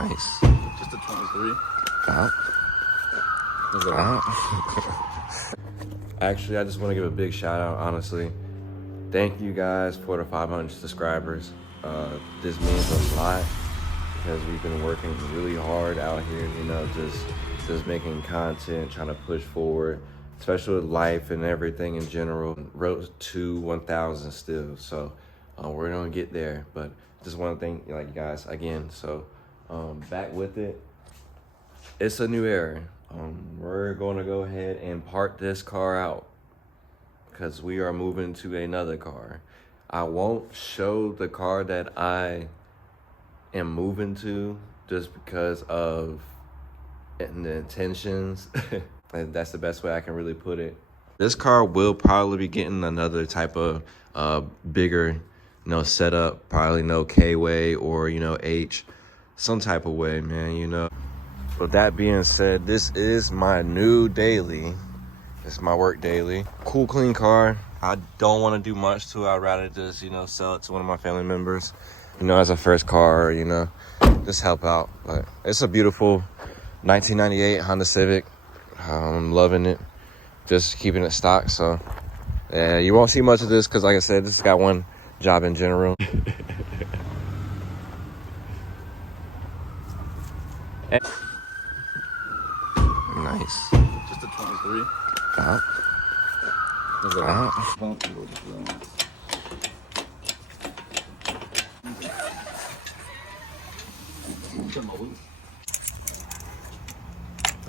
Nice. Just a 23. Actually, I just want to give a big shout out, honestly. Thank you guys for the 500 subscribers. This means a lot because we've been working really hard out here, you know, just making content, trying to push forward, especially with life and everything in general. Road to 1,000 still, so we're gonna get there. But just want to thank you guys again. So back with it. It's a new era. We're gonna go ahead and park this car out because we are moving to another car. I won't show the car that I am moving to just because of the intentions. And that's the best way I can really put it. This car will probably be getting another type of bigger, you know, setup. Probably no K-way or, you know, H, some type of way, man, you know. With that being said, this is my new daily. It's my work daily. Cool, clean car. I don't want to do much to it. I'd rather just, you know, sell it to one of my family members, you know, as a first car, you know, just help out. But it's a beautiful 1998 Honda Civic. I'm loving it. Just keeping it stock. So yeah, you won't see much of this because, like I said, this has got one job in general. Nice. Just a 23.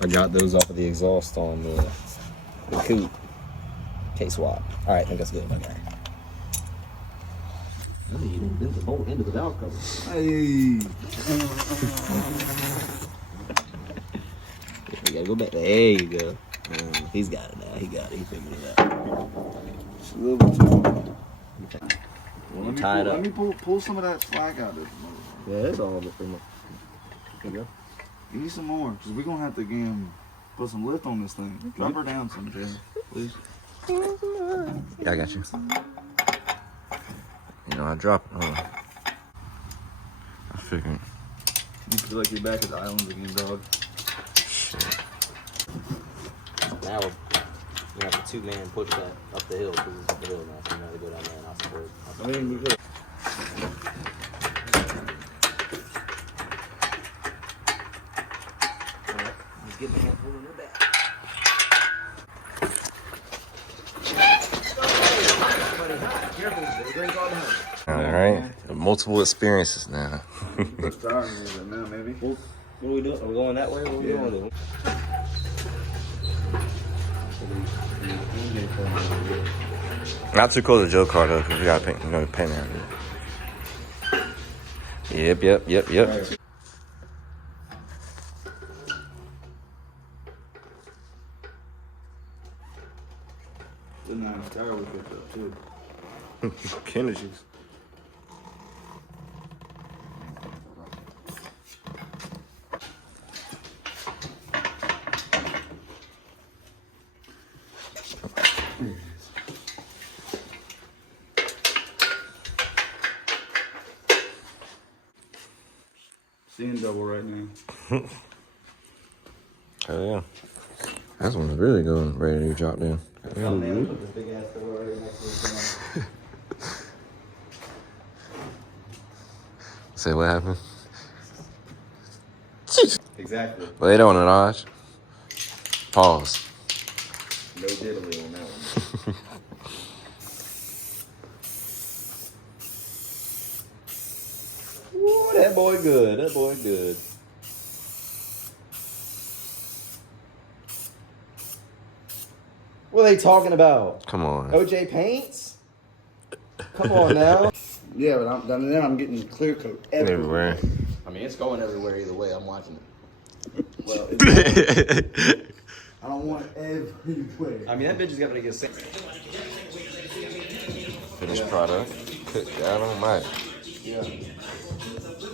I got those off of the exhaust on the coupe. K-swap. All right, I think that's good, my guy. I mean, you didn't bend the whole end of the valve cover. Hey! We gotta go back. There you go. He's got it now. He got it. He figured it out. Just a little bit too long. Okay. Well, let me pull some of that slack out of it. Yeah, that's all of it pretty much. There you go. Give me some more, because we're going to have to again put some lift on this thing. Drop her down some, Jay, please. Yeah, I got you. You know, I drop it. I figured. You feel like you're back at the islands again, dog. Shit. Now we have a two-man push that up the hill because it's up the hill now. So we have to go down there and I'll support. I mean, you could. Let's get the hand pulling her back. All right. Multiple experiences now. Now, maybe. What are we doing? Are we going that way? What are we doing? Not too close to Joe car though, because we got paint, paint out here. Yep. Right. The 9 tire we picked up too. Kennedy's. Seeing double right now. Hell yeah. That's when it's really going ready to drop down. Oh, man, we put this big ass door right here next to the Say what happened? Exactly. Lay it on it, Aj. Pause. No diddly on that one. Ooh, that boy good. That boy good. What are they talking about? Come on. OJ paints? Come on now. Yeah, but then I'm getting clear coat everywhere. I mean, it's going everywhere either way. I'm watching it. Well, I don't want everywhere. I mean, that bitch is gonna get sick. Finished product. Good God almighty. Yeah.